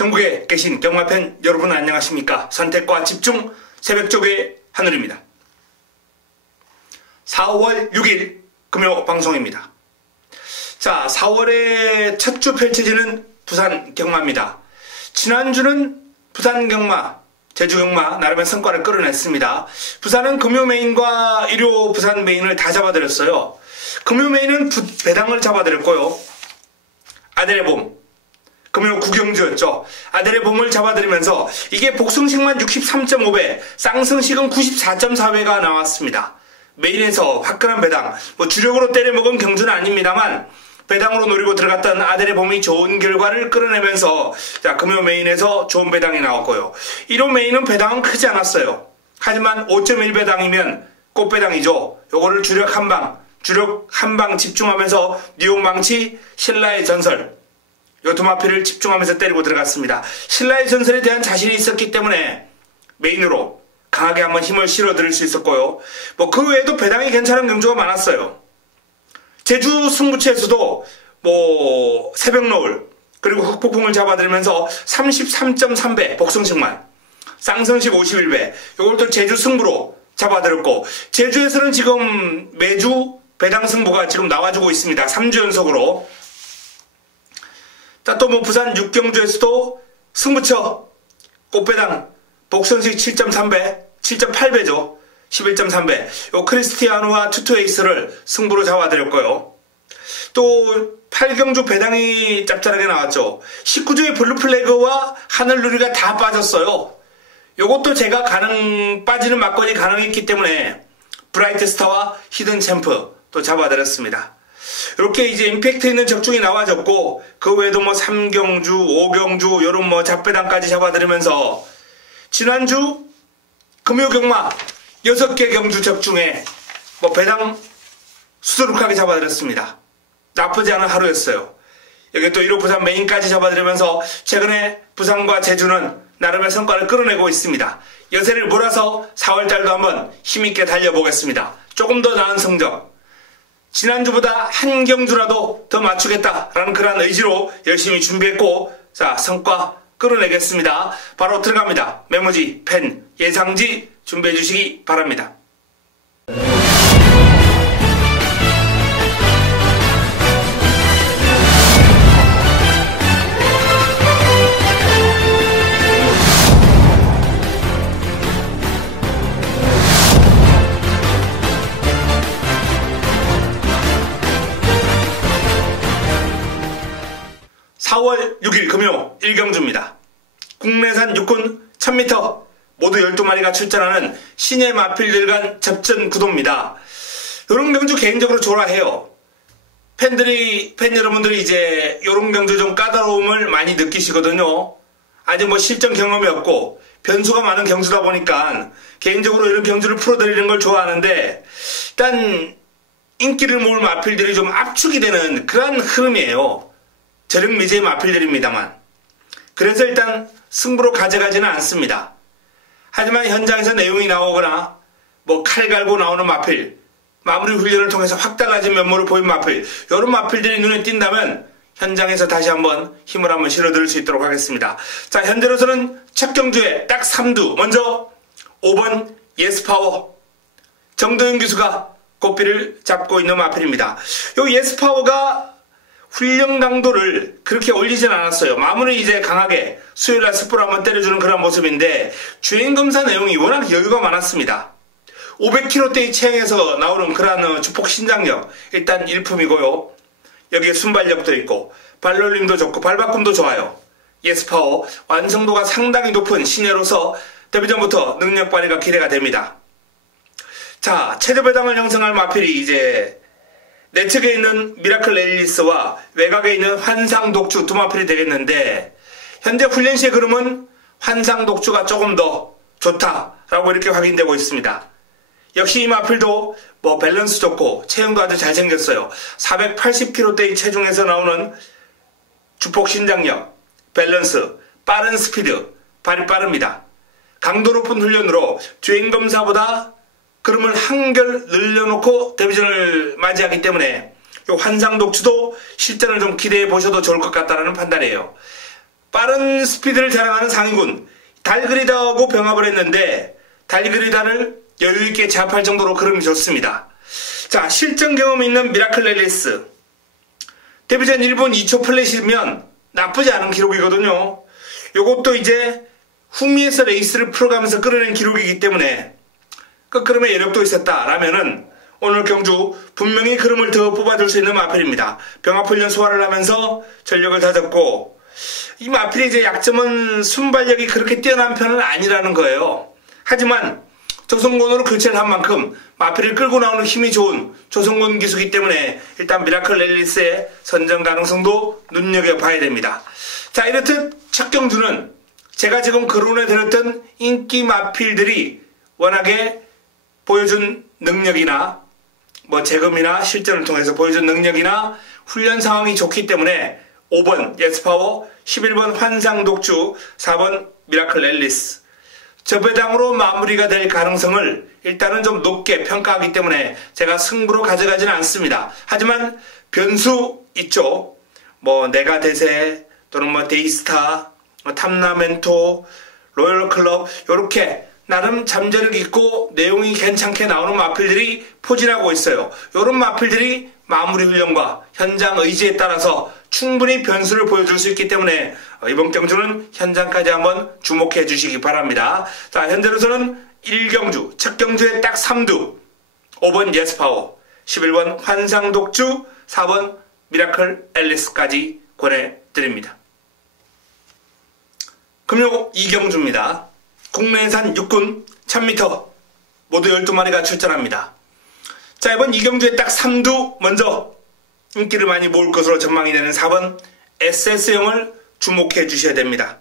전국에 계신 경마팬 여러분 안녕하십니까? 선택과 집중 새벽조교의 하늘입니다. 4월 6일 금요 방송입니다. 자, 4월의 첫 주 펼쳐지는 부산 경마입니다. 지난주는 부산 경마, 제주 경마 나름의 성과를 끌어냈습니다. 부산은 금요 메인과 일요 부산 메인을 다 잡아드렸어요. 금요 메인은 배당을 잡아드렸고요. 아델의 봄, 금요 구경주였죠. 아델의 봄을 잡아드리면서 이게 복승식만 63.5배, 쌍승식은 94.4배가 나왔습니다. 메인에서 화끈한 배당, 주력으로 때려먹은 경주는 아닙니다만 배당으로 노리고 들어갔던 아델의 봄이 좋은 결과를 끌어내면서 자, 금요 메인에서 좋은 배당이 나왔고요. 1호 메인은 배당은 크지 않았어요. 하지만 5.1배당이면 꽃배당이죠. 요거를 주력 한방 집중하면서 뉴욕 망치, 신라의 전설 요 두 마피를 집중하면서 때리고 들어갔습니다. 신라의 전설에 대한 자신이 있었기 때문에 메인으로 강하게 한번 힘을 실어드릴 수 있었고요. 그 외에도 배당이 괜찮은 경주가 많았어요. 제주 승부처에서도 새벽 노을 그리고 흑폭풍을 잡아들면서 33.3배 복승식만, 쌍승식 51배 요걸 또 제주 승부로 잡아들었고, 제주에서는 지금 매주 배당 승부가 지금 나와주고 있습니다. 3주 연속으로. 또 부산 육경주에서도 승부처 꽃배당 복승식 7.3배 7.8배죠 11.3배 요 크리스티아노와 투투에이스를 승부로 잡아드렸고요. 또 8경주 배당이 짭짤하게 나왔죠. 19주의 블루플래그와 하늘누리가 다 빠졌어요. 요것도 제가 빠지는 막건이 가능했기 때문에 브라이트스타와 히든챔프 또 잡아드렸습니다. 이렇게 이제 임팩트 있는 적중이 나와졌고, 그 외에도 3경주, 5경주 요런 잡배당까지 잡아드리면서 지난주 금요경마 6개 경주 적중에 배당 수두룩하게 잡아드렸습니다. 나쁘지 않은 하루였어요. 여기 또 1호 부산 메인까지 잡아드리면서 최근에 부산과 제주는 나름의 성과를 끌어내고 있습니다. 여세를 몰아서 4월달도 한번 힘있게 달려보겠습니다. 조금 더 나은 성적, 지난주보다 한 경주라도 더 맞추겠다라는 그런 의지로 열심히 준비했고, 자, 성과 끌어내겠습니다. 바로 들어갑니다. 메모지, 펜, 예상지 준비해 주시기 바랍니다. (4월 6일) 금요 1경주입니다. 국내산 육군 1000m 모두 12마리가 출전하는 신예 마필들 간 접전 구도입니다. 이런 경주 개인적으로 좋아해요. 팬 여러분들이 이제 이런 경주 좀 까다로움을 많이 느끼시거든요. 아직 실전 경험이 없고 변수가 많은 경주다 보니까 개인적으로 이런 경주를 풀어드리는 걸 좋아하는데, 일단 인기를 모을 마필들이 좀 압축이 되는 그런 흐름이에요. 저력 미제의 마필들입니다만. 그래서 일단 승부로 가져가지는 않습니다. 하지만 현장에서 내용이 나오거나 칼 갈고 나오는 마필, 마무리 훈련을 통해서 확달라진 면모를 보인 마필, 이런 마필들이 눈에 띈다면 현장에서 다시 한번 힘을 한번 실어드릴 수 있도록 하겠습니다. 자, 현재로서는 첫 경주에 딱 3두, 먼저 5번 예스파워 정도윤 기수가 고삐를 잡고 있는 마필입니다. 요 예스파워가 훈련 강도를 그렇게 올리진 않았어요. 마무리 이제 강하게 수요일날 스포를 한번 때려주는 그런 모습인데, 주행검사 내용이 워낙 여유가 많았습니다. 500km대의 체형에서 나오는 그런 주폭 신장력 일단 일품이고요. 여기에 순발력도 있고 발놀림도 좋고 발바꿈도 좋아요. 예스파워 완성도가 상당히 높은 신예로서 데뷔전부터 능력 발휘가 기대가 됩니다. 자, 최대 배당을 형성할 마필이 이제 내측에 있는 미라클 앨리스와 외곽에 있는 환상독주 두 마필이 되겠는데, 현재 훈련 시의 흐름은 환상독주가 조금 더 좋다라고 이렇게 확인되고 있습니다. 역시 이 마필도 밸런스 좋고 체형도 아주 잘생겼어요. 480kg대의 체중에서 나오는 주폭 신장력, 밸런스, 빠른 스피드, 발이 빠릅니다. 강도 높은 훈련으로 주행검사보다 그름을 한결 늘려놓고 데뷔전을 맞이하기 때문에 이 환상독주도 실전을 좀 기대해 보셔도 좋을 것 같다는 판단이에요. 빠른 스피드를 자랑하는 상위군 달그리다하고 병합을 했는데 달그리다를 여유있게 제압할 정도로 그름이 좋습니다. 자, 실전 경험이 있는 미라클 앨리스. 데뷔전 1분 2초 플랫이면 나쁘지 않은 기록이거든요. 요것도 이제 후미에서 레이스를 풀어가면서 끌어낸 기록이기 때문에 끝걸음에 여력도 있었다라면은 오늘 경주 분명히 그름을 더 뽑아줄 수 있는 마필입니다. 병합훈련 소화를 하면서 전력을 다졌고, 이 마필의 이제 약점은 순발력이 그렇게 뛰어난 편은 아니라는 거예요. 하지만 조성곤으로 교체를 한 만큼 마필을 끌고 나오는 힘이 좋은 조성곤 기수이기 때문에 일단 미라클 앨리스의 선정 가능성도 눈여겨봐야 됩니다. 자, 이렇듯 첫 경주는 제가 지금 거론해 드렸던 인기 마필들이 워낙에 보여준 능력이나 재검이나 실전을 통해서 보여준 능력이나 훈련 상황이 좋기 때문에 5번 예스파워, 11번 환상독주, 4번 미라클 앨리스 저배당으로 마무리가 될 가능성을 일단은 좀 높게 평가하기 때문에 제가 승부로 가져가지는 않습니다. 하지만 변수 있죠. 네가대세 또는 데이스타, 탐나멘토, 로열클럽 이렇게 나름 잠재력 있고 내용이 괜찮게 나오는 마필들이 포진하고 있어요. 이런 마필들이 마무리 훈련과 현장 의지에 따라서 충분히 변수를 보여줄 수 있기 때문에 이번 경주는 현장까지 한번 주목해 주시기 바랍니다. 자, 현재로서는 1경주, 첫 경주에 딱 3두 5번 예스파워, 11번 환상독주, 4번 미라클 앨리스까지 권해드립니다. 금요 2경주입니다. 국내산 육군 1000m 모두 12마리가 출전합니다. 자, 이번 2경주에 딱 3두 먼저 인기를 많이 모을 것으로 전망이 되는 4번 SS형을 주목해 주셔야 됩니다.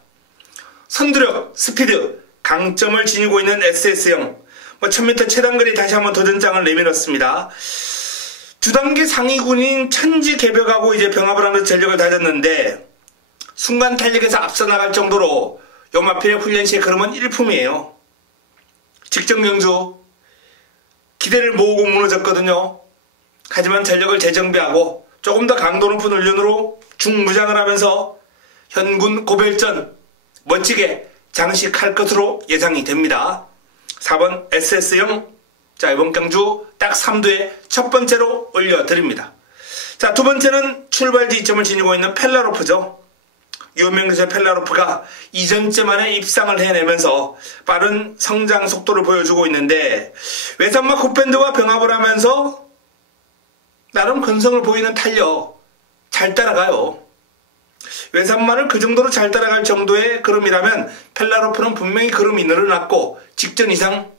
선두력, 스피드, 강점을 지니고 있는 SS형 1000m 최단거리 다시 한번 도전장을 내밀었습니다. 두 단계 상위군인 천지개벽하고 이제 병합을 하면서 전력을 다졌는데 순간 탄력에서 앞서 나갈 정도로 요마필의 훈련 시의 걸음은 일품이에요. 직전 경주 기대를 모으고 무너졌거든요. 하지만 전력을 재정비하고 조금 더 강도 높은 훈련으로 중무장을 하면서 현군 고별전 멋지게 장식할 것으로 예상이 됩니다. 4번 SS형, 자, 이번 경주 딱 3두에 첫 번째로 올려드립니다. 자, 두 번째는 출발 지점을 지니고 있는 펠라로프죠. 유명세 펠라로프가 이전째 만에 입상을 해내면서 빠른 성장 속도를 보여주고 있는데 외산마 굿밴드와 병합을 하면서 나름 근성을 보이는 탄력 잘 따라가요. 외산마를 그 정도로 잘 따라갈 정도의 걸음이라면 펠라로프는 분명히 걸음이 늘어났고 직전 이상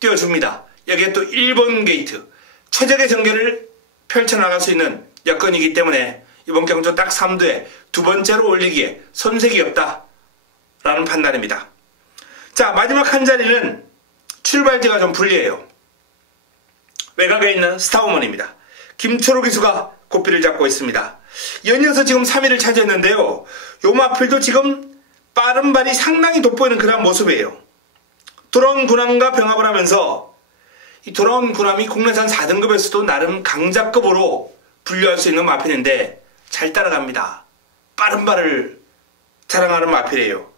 뛰어줍니다. 여기에 또 1번 게이트 최적의 전개를 펼쳐나갈 수 있는 여건이기 때문에 이번 경주 딱 3두에 두 번째로 올리기에 손색이 없다라는 판단입니다. 자, 마지막 한 자리는 출발지가 좀 불리해요. 외곽에 있는 스타우먼입니다. 김철호 기수가 고삐를 잡고 있습니다. 연이어서 지금 3위를 차지했는데요. 요 마필도 지금 빠른 발이 상당히 돋보이는 그런 모습이에요. 돌아온 군함과 병합을 하면서 이 돌아온 군함이 국내산 4등급에서도 나름 강자급으로 분류할 수 있는 마필인데 잘 따라갑니다. 빠른 발을 자랑하는 마필이에요.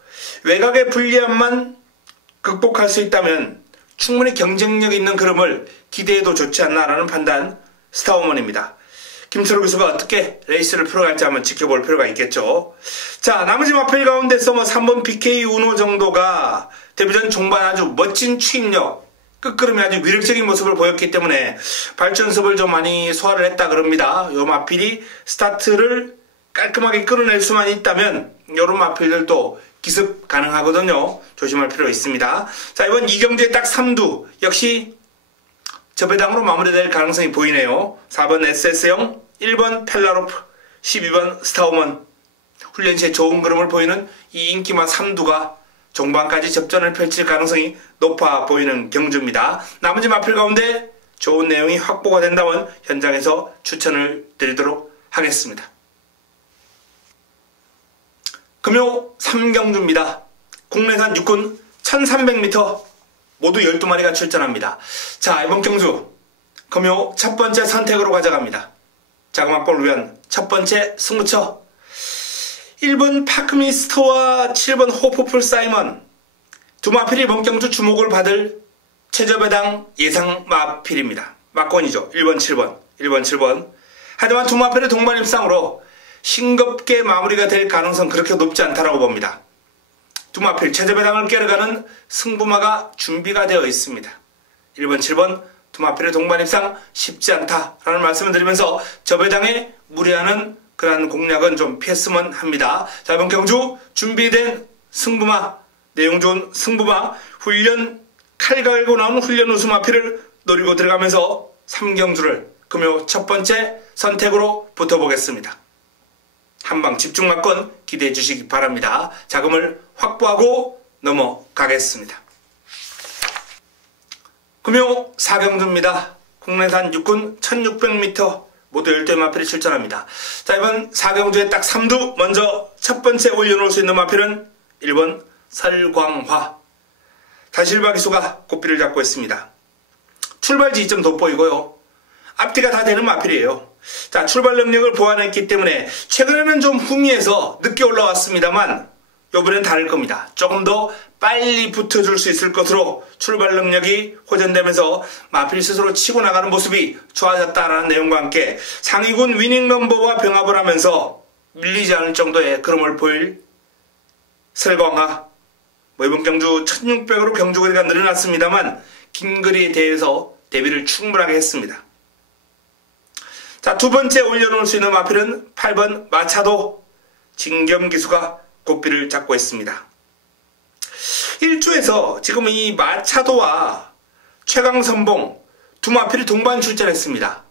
외곽의 불리함만 극복할 수 있다면 충분히 경쟁력 있는 걸음을 기대해도 좋지 않나라는 판단 스타우먼입니다. 김철호 교수가 어떻게 레이스를 풀어갈지 한번 지켜볼 필요가 있겠죠. 자, 나머지 마필 가운데서 3번 BK 우노 정도가 데뷔전 종반 아주 멋진 추임력, 끝걸음이 아주 위력적인 모습을 보였기 때문에 발전습을 좀 많이 소화를 했다 그럽니다. 요 마필이 스타트를 깔끔하게 끌어낼 수만 있다면 요런 마필들도 기습 가능하거든요. 조심할 필요가 있습니다. 자, 이번 2경주에 딱 3두 역시 저배당으로 마무리될 가능성이 보이네요. 4번 SS형, 1번 펠라로프, 12번 스타우먼. 훈련 시에 좋은 그림을 보이는 이 인기만 3두가 종반까지 접전을 펼칠 가능성이 높아 보이는 경주입니다. 나머지 마필 가운데 좋은 내용이 확보가 된다면 현장에서 추천을 드리도록 하겠습니다. 금요 3경주입니다. 국내산 육군 1300m 모두 12마리가 출전합니다. 자, 이번 경주 금요 첫 번째 선택으로 가져갑니다. 자그마골 위한 첫 번째 승부처. 1번 파크미스터와 7번 호프풀 사이먼 두 마필이 이번 경주 주목을 받을 최저배당 예상 마필입니다. 막권이죠. 1번 7번 1번 7번. 하지만 두 마필의 동반 입상으로 싱겁게 마무리가 될 가능성 그렇게 높지 않다라고 봅니다. 두 마필 최저배당을 깨러가는 승부마가 준비가 되어 있습니다. 1번 7번 두 마필의 동반 입상 쉽지 않다라는 말씀을 드리면서 저배당에 무리하는 그러한 공략은 좀 피했으면 합니다. 자, 이번 경주 준비된 승부마, 내용 좋은 승부마, 훈련 칼 갈고 나온 훈련 우수 마필을 노리고 들어가면서 3경주를 금요 첫 번째 선택으로 붙어보겠습니다. 한방 집중 막권 기대해 주시기 바랍니다. 자금을 확보하고 넘어가겠습니다. 금요 4경주입니다. 국내산 육군 1600m 모두 10대 마필이 출전합니다. 자, 이번 4경주에 딱 3두 먼저 첫 번째 올려놓을 수 있는 마필은 1번 설광화. 다실바 기수가 고삐를 잡고 있습니다. 출발 지점 돋보이고요. 앞뒤가 다 되는 마필이에요. 자, 출발 능력을 보완했기 때문에 최근에는 좀 후미에서 늦게 올라왔습니다만 이번엔 다를 겁니다. 조금 더 빨리 붙어줄 수 있을 것으로 출발 능력이 호전되면서 마필 스스로 치고 나가는 모습이 좋아졌다라는 내용과 함께 상위군 위닝 넘버와 병합을 하면서 밀리지 않을 정도의 그름을 보일 설광화. 이번 경주 1600으로 경주 거리가 늘어났습니다만 긴 거리에 대해서 대비를 충분하게 했습니다. 자, 두 번째 올려놓을 수 있는 마필은 8번 마차도. 진겸기수가 고삐를 잡고 있습니다. 1주에서 지금 이 마차도와 최강선봉 두 마필이 동반 출전했습니다.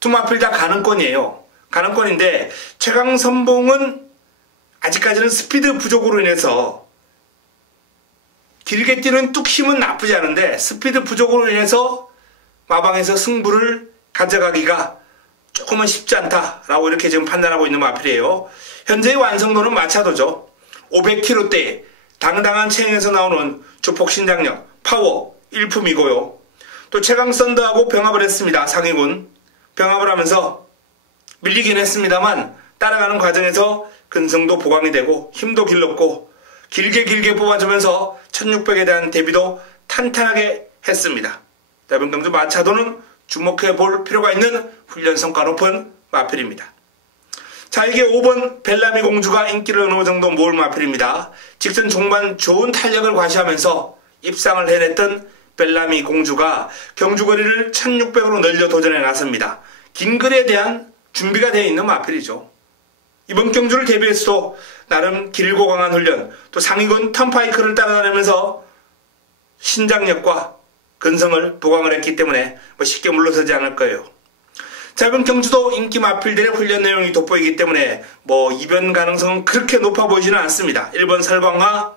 두 마필 다 가능권이에요. 가능권인데 최강선봉은 아직까지는 스피드 부족으로 인해서 길게 뛰는 뚝 힘은 나쁘지 않은데 스피드 부족으로 인해서 마방에서 승부를 가져가기가 조금은 쉽지 않다라고 이렇게 지금 판단하고 있는 마필이에요. 현재의 완성도는 마차도죠. 500kg대 당당한 체형에서 나오는 조폭 신장력, 파워, 일품이고요. 또 최강선더하고 병합을 했습니다. 상위군. 병합을 하면서 밀리긴 했습니다만 따라가는 과정에서 근성도 보강이 되고 힘도 길렀고 길게 뽑아주면서 1600에 대한 대비도 탄탄하게 했습니다. 이번 경주 마차도는 주목해 볼 필요가 있는 훈련 성과 높은 마필입니다. 자, 이게 5번 벨라미 공주가 인기를 어느 정도 모을 마필입니다. 직전 종반 좋은 탄력을 과시하면서 입상을 해냈던 벨라미 공주가 경주거리를 1600으로 늘려 도전해 나섭니다. 긴 거리에 대한 준비가 되어 있는 마필이죠. 이번 경주를 대비해서도 나름 길고 강한 훈련, 또 상위군 턴파이크를 따라다니면서 신장력과 근성을 보강을 했기 때문에 쉽게 물러서지 않을 거예요. 자, 이번 경주도 인기 마필들의 훈련 내용이 돋보이기 때문에 이변 가능성은 그렇게 높아 보이지는 않습니다. 1번 설광화,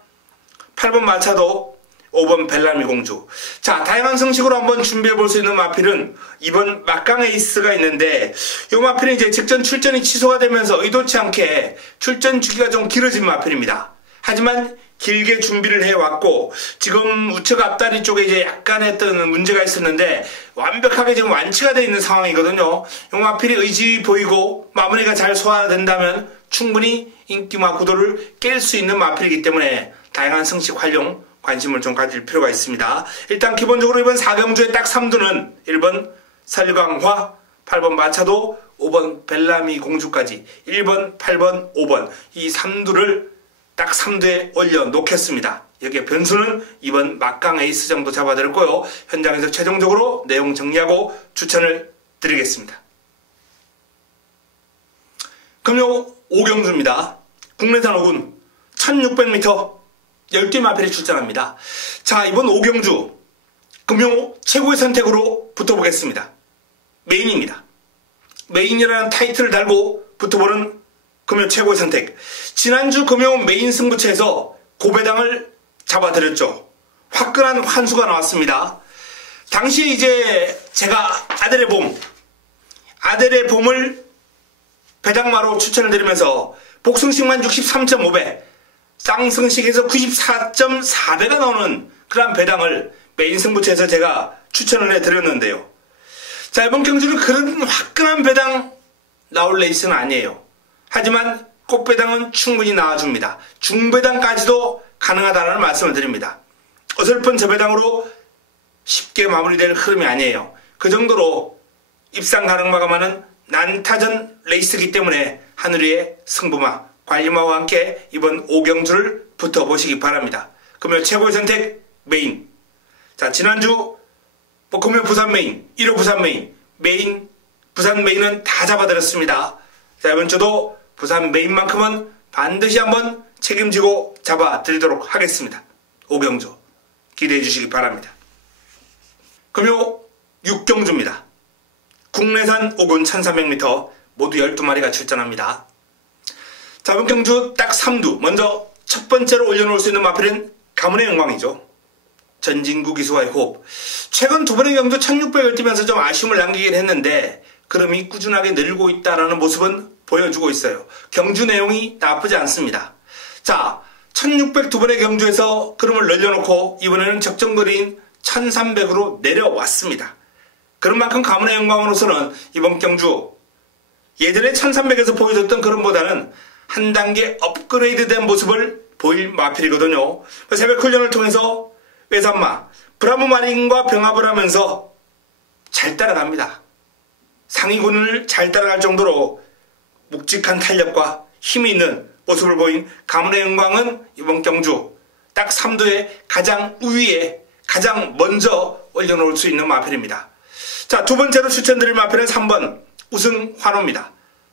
8번 마차도, 5번 벨라미 공주. 자, 다양한 성식으로 한번 준비해 볼 수 있는 마필은 2번 막강 에이스가 있는데 이 마필은 이제 직전 출전이 취소가 되면서 의도치 않게 출전 주기가 좀 길어진 마필입니다. 하지만 길게 준비를 해왔고 지금 우측 앞다리 쪽에 이제 약간 했던 문제가 있었는데 완벽하게 지금 완치가 되어 있는 상황이거든요. 이 마필이 의지 보이고 마무리가 잘 소화된다면 충분히 인기마 구도를 깰 수 있는 마필이기 때문에 다양한 성식 활용 관심을 좀 가질 필요가 있습니다. 일단 기본적으로 이번 4경주의 딱 3두는 1번 설광화, 8번 마차도, 5번 벨라미 공주까지 1번, 8번, 5번 이 3두를 딱 3두에 올려놓겠습니다. 여기에 변수는 2번 막강 에이스 정도 잡아드렸고요. 현장에서 최종적으로 내용 정리하고 추천을 드리겠습니다. 금요 5경주입니다. 국내산 5군 1600m 10개 마필이 출전합니다. 자, 이번 5경주 금요 최고의 선택으로 붙어보겠습니다. 메인입니다. 메인이라는 타이틀을 달고 붙어보는 금요 최고의 선택. 지난주 금요 메인 승부처에서 고배당을 잡아드렸죠. 화끈한 환수가 나왔습니다. 당시에 이제 제가 아델의 봄을 배당마로 추천을 드리면서 복승식만 63.5배, 쌍승식에서 94.4배가 나오는 그런 배당을 메인 승부처에서 제가 추천을 해드렸는데요. 자, 이번 경주는 그런 화끈한 배당 나올 레이스는 아니에요. 하지만 꽃배당은 충분히 나와줍니다. 중배당까지도 가능하다는 말씀을 드립니다. 어설픈 저배당으로 쉽게 마무리될 흐름이 아니에요. 그 정도로 입상 가능마가 많은 난타전 레이스이기 때문에 하늘위의 승부마, 관리마와 함께 이번 5경주를 붙어보시기 바랍니다. 금요 최고의 선택 메인. 자, 지난주 금요 부산 메인, 1호 부산 메인, 부산 메인은 다 잡아드렸습니다. 자, 이번 주도 부산 메인만큼은 반드시 한번 책임지고 잡아드리도록 하겠습니다. 5경주 기대해 주시기 바랍니다. 금요 6경주입니다. 국내산 오군 1300m 모두 12마리가 출전합니다. 자, 이번 경주 딱 3두. 먼저 첫 번째로 올려놓을 수 있는 마필은 가문의 영광이죠. 전진구 기수와의 호흡. 최근 두 번의 경주 1600을 뛰면서 좀 아쉬움을 남기긴 했는데 그럼이 꾸준하게 늘고 있다는 모습은 보여주고 있어요. 경주 내용이 나쁘지 않습니다. 자, 1600 두 번의 경주에서 그름을 늘려놓고 이번에는 적정거리인 1300으로 내려왔습니다. 그런 만큼 가문의 영광으로서는 이번 경주 예전에 1300에서 보여줬던 그름보다는 한 단계 업그레이드된 모습을 보일 마필이거든요. 새벽 훈련을 통해서 외산마 브라보 마린과 병합을 하면서 잘 따라갑니다. 상위군을 잘 따라갈 정도로 묵직한 탄력과 힘이 있는 모습을 보인 가문의 영광은 이번 경주 딱 3두의 가장 우위에 가장 먼저 올려놓을 수 있는 마필입니다. 자, 두 번째로 추천드릴 마필은 3번 우승 환호입니다.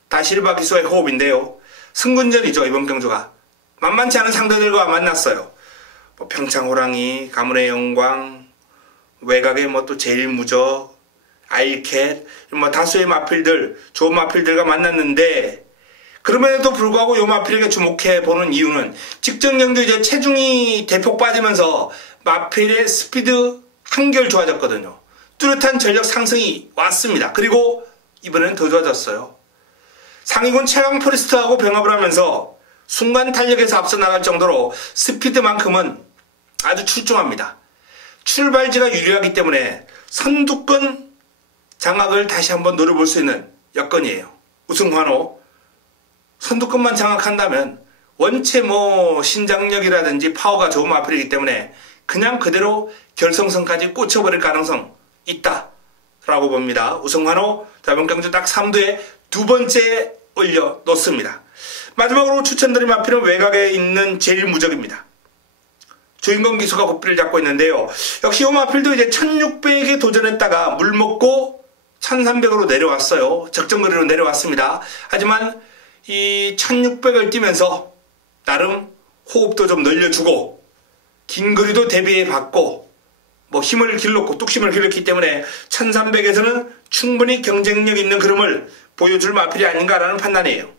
다실바 기수의 호흡인데요. 승군전이죠. 이번 경주가 만만치 않은 상대들과 만났어요. 평창호랑이, 가문의 영광, 외곽의 또 제일무적, 아일캣, 다수의 마필들, 좋은 마필들과 만났는데 그럼에도 불구하고 이 마필에게 주목해보는 이유는 직전 경주 이제 체중이 대폭 빠지면서 마필의 스피드 한결 좋아졌거든요. 뚜렷한 전력 상승이 왔습니다. 그리고 이번엔 더 좋아졌어요. 상위군 최강 포리스트하고 병합을 하면서 순간 탄력에서 앞서 나갈 정도로 스피드만큼은 아주 출중합니다. 출발지가 유리하기 때문에 선두권 장악을 다시 한번 노려볼 수 있는 여건이에요. 우승 환호. 선두권만 장악한다면 원체 신장력이라든지 파워가 좋은 마필이기 때문에 그냥 그대로 결승선까지 꽂혀버릴 가능성 있다라고 봅니다. 우승 환호. 이번 경주 딱 3두에 두 번째 올려놓습니다. 마지막으로 추천드린 마필은 외곽에 있는 제일무적입니다. 주인공 기수가 고삐를 잡고 있는데요. 역시 이 마필도 이제 1600에 도전했다가 물먹고 1300으로 내려왔어요. 적정거리로 내려왔습니다. 하지만 이 1600을 뛰면서 나름 호흡도 좀 늘려주고 긴 거리도 대비해봤고 힘을 길렀고 뚝심을 길렀기 때문에 1300에서는 충분히 경쟁력 있는 그림을 보여줄 마필이 아닌가라는 판단이에요.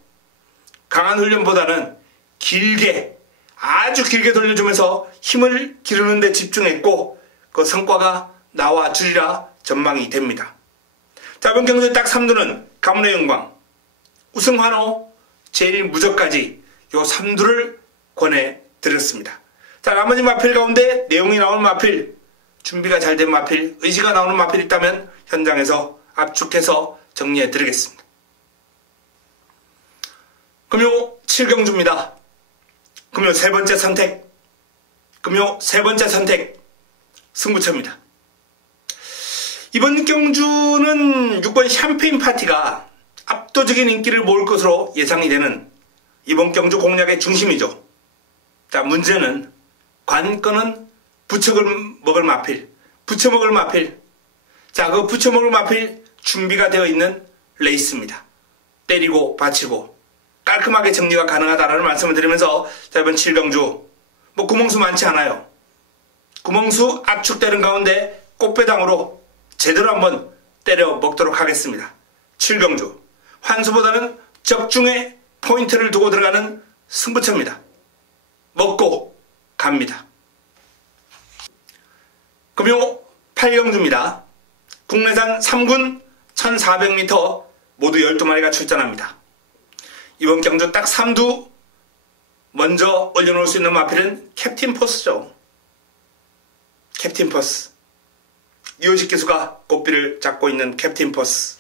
강한 훈련보다는 길게 아주 길게 돌려주면서 힘을 기르는 데 집중했고 그 성과가 나와주리라 전망이 됩니다. 자, 이번 경주의 딱 3두는 가문의 영광, 우승 환호, 제일 무적까지 요 3두를 권해드렸습니다. 자, 나머지 마필 가운데 내용이 나오는 마필, 준비가 잘 된 마필, 의지가 나오는 마필이 있다면 현장에서 압축해서 정리해드리겠습니다. 금요 7경주입니다. 금요 세 번째 선택, 승부처입니다. 이번 경주는 6번 샴페인 파티가 압도적인 인기를 모을 것으로 예상이 되는 이번 경주 공략의 중심이죠. 자, 문제는 관건은 부쳐먹을 마필. 자, 그 부쳐먹을 마필 준비가 되어 있는 레이스입니다. 때리고 받치고 깔끔하게 정리가 가능하다라는 말씀을 드리면서 자, 이번 7경주 구멍수 많지 않아요. 구멍수 압축되는 가운데 꽃배당으로 제대로 한번 때려 먹도록 하겠습니다. 7경주 환수보다는 적중에 포인트를 두고 들어가는 승부처입니다. 먹고 갑니다. 금요 8경주입니다. 국내산 3군 1400m 모두 12마리가 출전합니다. 이번 경주 딱 3두 먼저 올려놓을 수 있는 마필은 캡틴 포스죠. 캡틴 포스. 이호식 기수가 꽃비를 잡고 있는 캡틴 포스.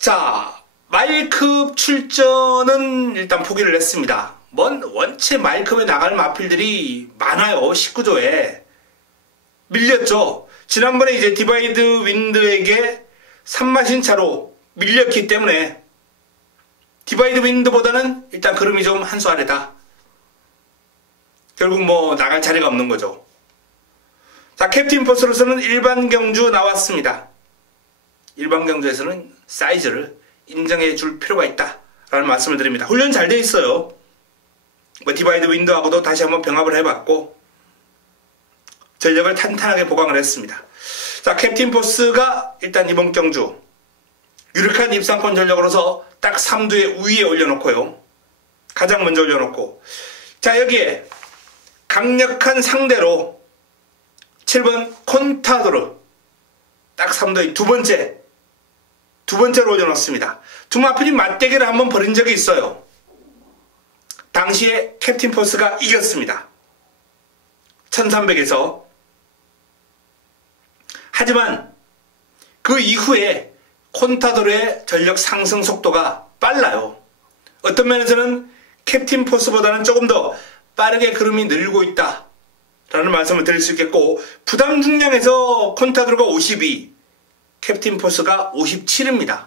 자, 마일급 출전은 일단 포기를 했습니다. 원체 마일급에 나갈 마필들이 많아요. 19조에. 밀렸죠. 지난번에 이제 디바이드 윈드에게 3마신 차로 밀렸기 때문에 디바이드 윈드보다는 일단 그름이 좀 한 수 아래다. 결국 뭐 나갈 자리가 없는 거죠. 자, 캡틴 포스로서는 일반 경주 나왔습니다. 일반 경주에서는 사이즈를 인정해 줄 필요가 있다 라는 말씀을 드립니다. 훈련 잘 돼 있어요. 뭐 디바이드 윈드하고도 다시 한번 병합을 해봤고 전력을 탄탄하게 보강을 했습니다. 자, 캡틴 포스가 일단 이번 경주 유력한 입상권 전력으로서 딱 3두의 위에 올려놓고요. 가장 먼저 올려놓고, 자, 여기에 강력한 상대로 7번 콘타도르 딱 3두의 두 번째로 올려놓습니다. 두 마필이 맞대결을 한번 벌인 적이 있어요. 당시에 캡틴 포스가 이겼습니다. 1300에서. 하지만 그 이후에 콘타도르의 전력 상승 속도가 빨라요. 어떤 면에서는 캡틴 포스보다는 조금 더 빠르게 그름이 늘고 있다 라는 말씀을 드릴 수 있겠고, 부담 중량에서 콘타도르가 52, 캡틴 포스가 57입니다.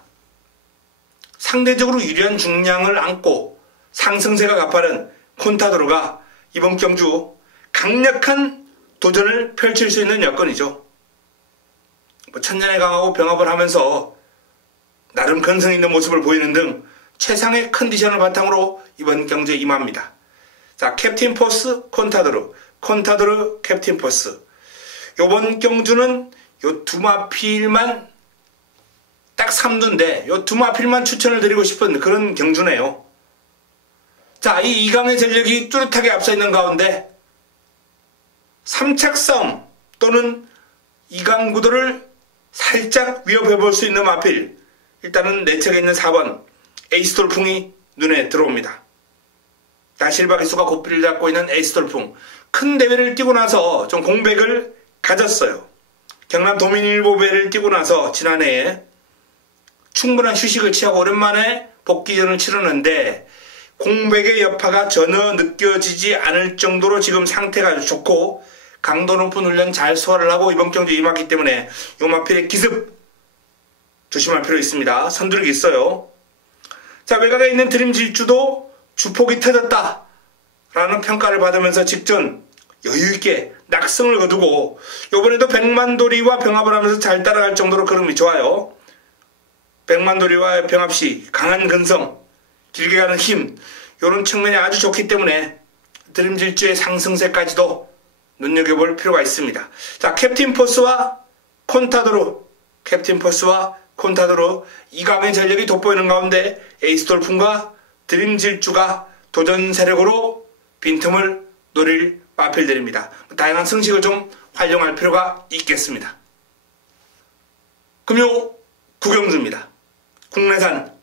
상대적으로 유리한 중량을 안고 상승세가 가파른 콘타도르가 이번 경주 강력한 도전을 펼칠 수 있는 여건이죠. 천년의 강하고 병합을 하면서 나름 근성 있는 모습을 보이는 등 최상의 컨디션을 바탕으로 이번 경주에 임합니다. 자, 캡틴 포스, 콘타도르, 콘타도르, 캡틴 포스. 이번 경주는 요 두 마필만 딱 3두인데 요 두 마필만 추천을 드리고 싶은 그런 경주네요. 자, 이 이강의 전력이 뚜렷하게 앞서 있는 가운데 3착 싸움 또는 이강 구도를 살짝 위협해 볼 수 있는 마필, 일단은 내척에 있는 4번 에이스 돌풍이 눈에 들어옵니다. 다실바 기수가 고삐를 잡고 있는 에이스 돌풍, 큰 대회를 뛰고 나서 좀 공백을 가졌어요. 경남 도민일보배를 뛰고 나서 지난해에 충분한 휴식을 취하고 오랜만에 복귀전을 치르는데 공백의 여파가 전혀 느껴지지 않을 정도로 지금 상태가 아주 좋고 강도 높은 훈련 잘 소화를 하고 이번 경주에 임하기 때문에 요 마필의 기습 조심할 필요 있습니다. 선두력이 있어요. 자, 외곽에 있는 드림 질주도 주폭이 터졌다 라는 평가를 받으면서 직전 여유있게 낙승을 거두고 요번에도 백만도리와 병합을 하면서 잘 따라갈 정도로 그름이 좋아요. 백만도리와 병합시 강한 근성, 길게 가는 힘, 요런 측면이 아주 좋기 때문에 드림 질주의 상승세까지도 눈여겨볼 필요가 있습니다. 자, 캡틴 포스와 콘타도르, 캡틴 포스와 콘타도르 이강의 전력이 돋보이는 가운데 에이스 돌풍과 드림 질주가 도전 세력으로 빈틈을 노릴 마필들입니다. 다양한 승식을 좀 활용할 필요가 있겠습니다. 금요 구경주입니다. 국내산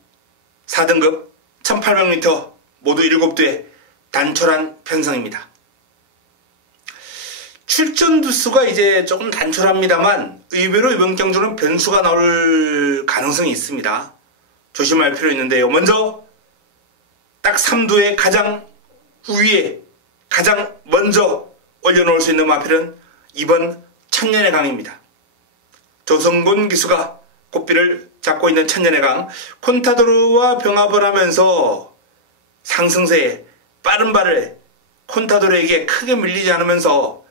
4등급 1800m 모두 7두의 단촐한 편성입니다. 출전 두수가 이제 조금 단촐합니다만 의외로 이번 경주는 변수가 나올 가능성이 있습니다. 조심할 필요 있는데요. 먼저 딱 3두의 가장 위에 가장 먼저 올려놓을 수 있는 마필은 이번 천년의 강입니다. 조성곤 기수가 꽃비를 잡고 있는 천년의 강, 콘타도르와 병합을 하면서 상승세에 빠른 발을 콘타도르에게 크게 밀리지 않으면서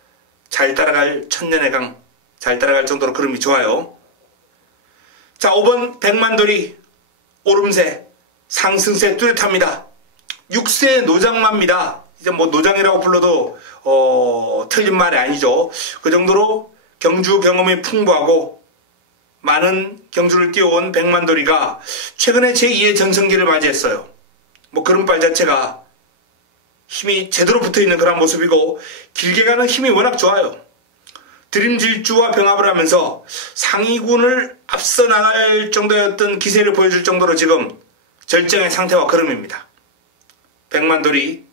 잘 따라갈 천년의 강, 잘 따라갈 정도로 그름이 좋아요. 자, 5번 백만돌이 오름세, 상승세 뚜렷합니다. 6세 노장마입니다. 이제 뭐 노장이라고 불러도 틀린 말이 아니죠. 그 정도로 경주 경험이 풍부하고 많은 경주를 뛰어온 백만돌이가 최근에 제2의 전성기를 맞이했어요. 뭐 그름빨 자체가 힘이 제대로 붙어있는 그런 모습이고 길게 가는 힘이 워낙 좋아요. 드림 질주와 병합을 하면서 상위군을 앞서 나갈 정도의 어떤 기세를 보여줄 정도로 지금 절정의 상태와 걸음입니다. 백만돌이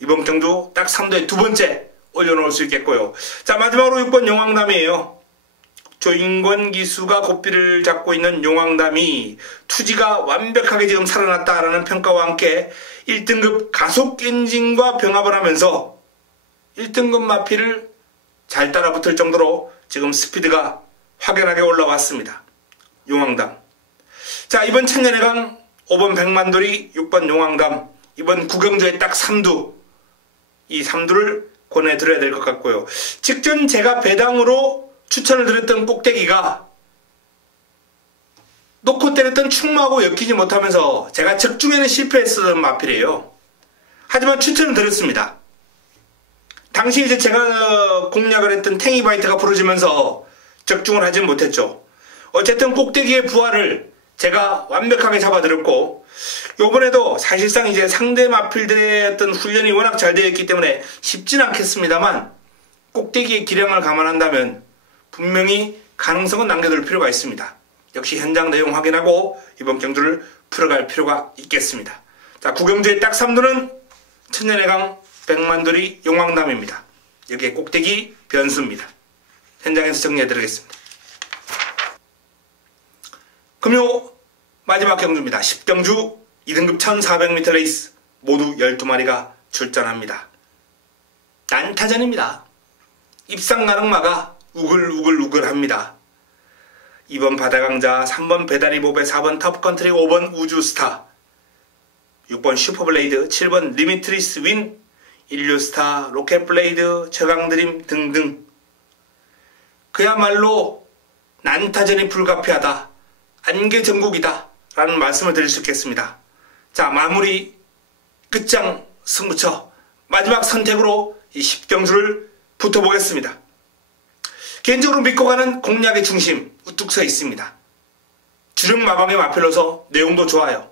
이번 경주 딱 3도에 두 번째 올려놓을 수 있겠고요. 자, 마지막으로 6번 영왕담이에요. 조인권 기수가 고삐를 잡고 있는 용왕담이 투지가 완벽하게 지금 살아났다라는 평가와 함께 1등급 가속 엔진과 병합을 하면서 1등급 마필을 잘 따라붙을 정도로 지금 스피드가 확연하게 올라왔습니다. 용왕담. 자, 이번 천년의 강 5번 백만돌이, 6번 용왕담, 이번 구경조의 딱 3두, 이 3두를 권해드려야 될 것 같고요. 직전 제가 배당으로 추천을 드렸던 꼭대기가 놓고 때렸던 충무하고 엮이지 못하면서 제가 적중에는 실패했었던 마필이에요. 하지만 추천을 드렸습니다. 당시 이제 제가 공략을 했던 탱이바이트가 부러지면서 적중을 하진 못했죠. 어쨌든 꼭대기의 부하를 제가 완벽하게 잡아드렸고, 요번에도 사실상 이제 상대 마필들의 어떤 훈련이 워낙 잘 되어 있기 때문에 쉽진 않겠습니다만, 꼭대기의 기량을 감안한다면 분명히 가능성은 남겨둘 필요가 있습니다. 역시 현장 내용 확인하고 이번 경주를 풀어갈 필요가 있겠습니다. 자, 구경주의 딱 3두는 천년의 강 백만돌이 용왕담입니다. 여기에 꼭대기 변수입니다. 현장에서 정리해드리겠습니다. 금요 마지막 경주입니다. 10경주 2등급 1400m 레이스 모두 12마리가 출전합니다. 난타전입니다. 입상나릉마가 우글우글우글합니다. 2번 바다강자, 3번 배다리보배, 4번 탑컨트리, 5번 우주스타, 6번 슈퍼블레이드, 7번 리미트리스 윈, 인류스타, 로켓블레이드, 최강드림 등등. 그야말로 난타전이 불가피하다, 안개전국이다 라는 말씀을 드릴 수 있겠습니다. 자, 마무리 끝장 승부처 마지막 선택으로 이 10경주를 붙어보겠습니다. 개인적으로 믿고 가는 공략의 중심 우뚝 서 있습니다. 주력 마방의 마필로서 내용도 좋아요.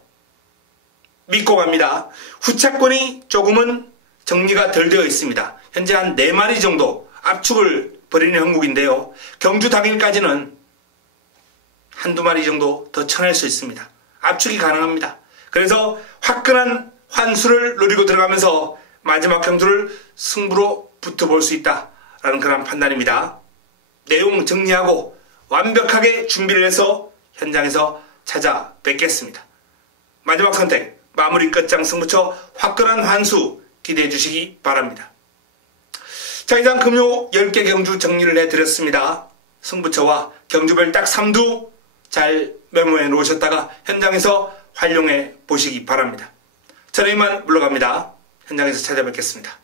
믿고 갑니다. 후차권이 조금은 정리가 덜 되어 있습니다. 현재 한 4마리 정도 압축을 벌이는 형국인데요. 경주 당일까지는 한두 마리 정도 더 쳐낼 수 있습니다. 압축이 가능합니다. 그래서 화끈한 환수를 노리고 들어가면서 마지막 경주를 승부로 붙어볼 수 있다라는 그런 판단입니다. 내용 정리하고 완벽하게 준비를 해서 현장에서 찾아뵙겠습니다. 마지막 선택, 마무리 끝장 승부처 화끈한 환수 기대해 주시기 바랍니다. 자, 이상 금요 10개 경주 정리를 해드렸습니다. 승부처와 경주별 딱 3두 잘 메모해 놓으셨다가 현장에서 활용해 보시기 바랍니다. 저는 이만 물러갑니다. 현장에서 찾아뵙겠습니다.